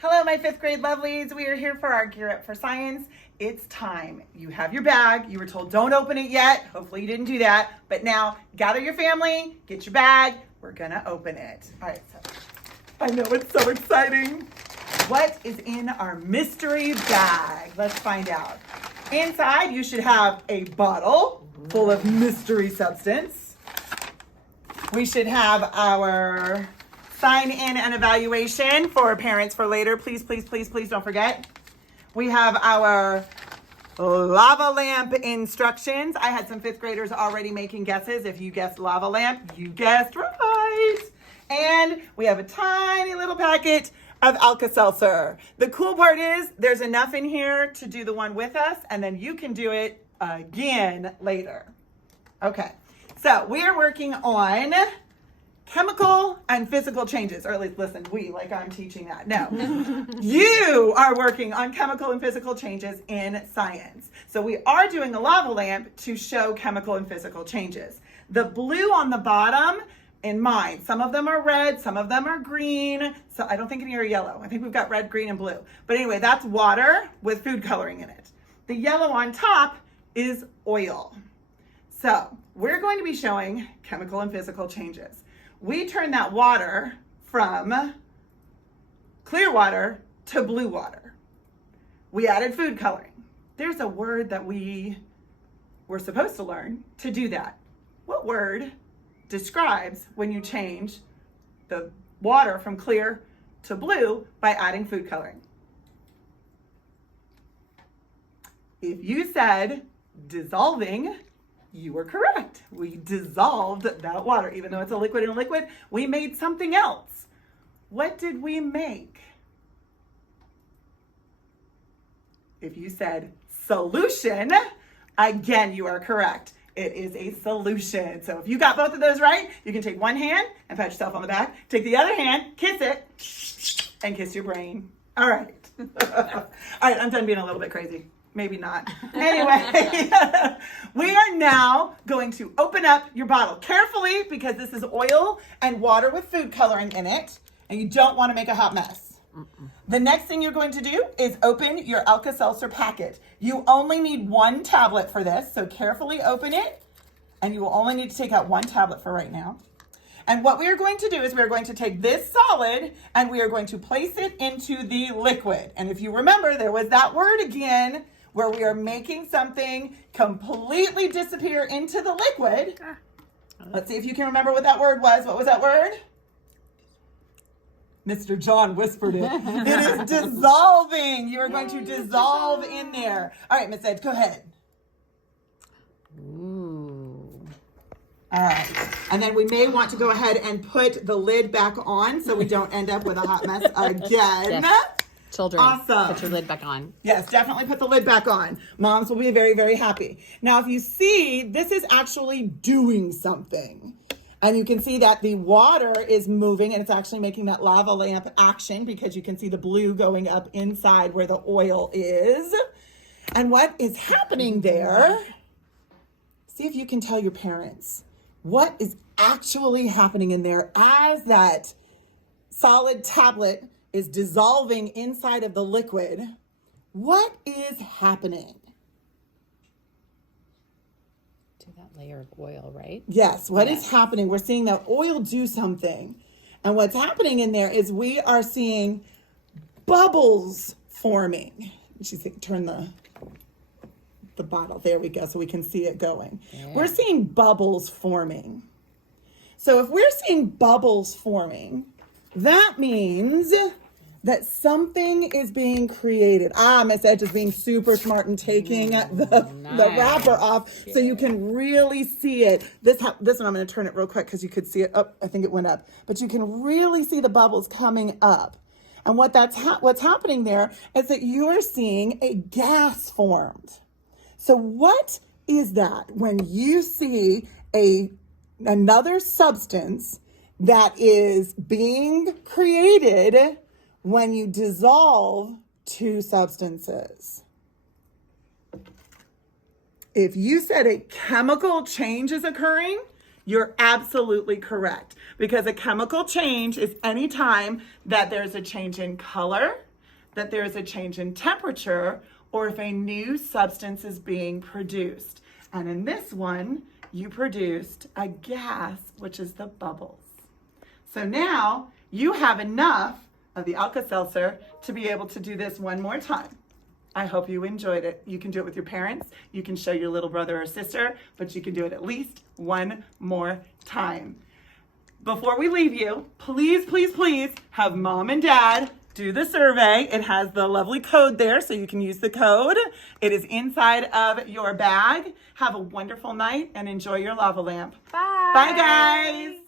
Hello, my fifth grade lovelies. We are here for our Gear Up for Science. It's time. You have your bag. You were told don't open it yet. Hopefully you didn't do that. But now gather your family, get your bag. We're gonna open it. All right, so I know it's so exciting. What is in our mystery bag? Let's find out. Inside, you should have a bottle full of mystery substance. We should have our sign in and evaluation for parents for later. Please, please, please, please don't forget. We have our lava lamp instructions. I had some fifth graders already making guesses. If you guessed lava lamp, you guessed right. And we have a tiny little packet of Alka-Seltzer. The cool part is there's enough in here to do the one with us, and then you can do it again later. Okay, so we are working on chemical and physical changes, or at least listen, like I'm teaching that. No, you are working on chemical and physical changes in science. So we are doing a lava lamp to show chemical and physical changes. The blue on the bottom in mine, some of them are red, some of them are green. So I don't think any are yellow. I think we've got red, green, and blue. But anyway, that's water with food coloring in it. The yellow on top is oil. So we're going to be showing chemical and physical changes. We turn that water from clear water to blue water. We added food coloring. There's a word that we were supposed to learn to do that. What word describes when you change the water from clear to blue by adding food coloring? If you said dissolving, you were correct. We dissolved that water. Even though it's a liquid in a liquid, we made something else. What did we make? If you said solution, again, you are correct. It is a solution. So if you got both of those right, you can take one hand and pat yourself on the back. Take the other hand, kiss it, and kiss your brain. All right. All right, I'm done being a little bit crazy. Maybe not. Anyway, we are now going to open up your bottle carefully because this is oil and water with food coloring in it, and you don't want to make a hot mess. The next thing you're going to do is open your Alka-Seltzer packet. You only need one tablet for this, so carefully open it, and you will only need to take out one tablet for right now. And what we are going to do is we are going to take this solid and we are going to place it into the liquid. And if you remember, there was that word again, where we are making something completely disappear into the liquid. Let's see if you can remember what that word was. What was that word? Mr. John whispered it. It is dissolving. You are going to dissolve in there. All right, Miss Edge, go ahead. Ooh. All right. And then we may want to go ahead and put the lid back on so we don't end up with a hot mess again. Yes. Children, awesome. Put your lid back on. Yes, definitely put the lid back on. Moms will be very, very happy. Now, if you see, this is actually doing something. And you can see that the water is moving and it's actually making that lava lamp action because you can see the blue going up inside where the oil is. And what is happening there, see if you can tell your parents what is actually happening in there as that solid tablet is dissolving inside of the liquid. What is happening? To that layer of oil, right? Yes, what is happening? We're seeing that oil do something. And what's happening in there is we are seeing bubbles forming. She's like, turn the bottle. There we go, so we can see it going. Yeah. We're seeing bubbles forming. So if we're seeing bubbles forming, that means that something is being created. Miss Edge is being super smart and taking the wrapper off so you can really see it. This one, I'm going to turn it real quick because you could see it. Oh, I think it went up. But you can really see the bubbles coming up. And what's happening there is that you are seeing a gas formed. So what is that when you see another substance that is being created when you dissolve two substances? If you said a chemical change is occurring, you're absolutely correct. Because a chemical change is any time that there's a change in color, that there is a change in temperature or if a new substance is being produced. And in this one, you produced a gas, which is the bubbles. So now you have enough of the Alka-Seltzer to be able to do this one more time. I hope you enjoyed it. You can do it with your parents. You can show your little brother or sister, but you can do it at least one more time. Before we leave you, please, please, please have mom and dad do the survey. It has the lovely code there, so you can use the code. It is inside of your bag. Have a wonderful night and enjoy your lava lamp. Bye. Bye, guys.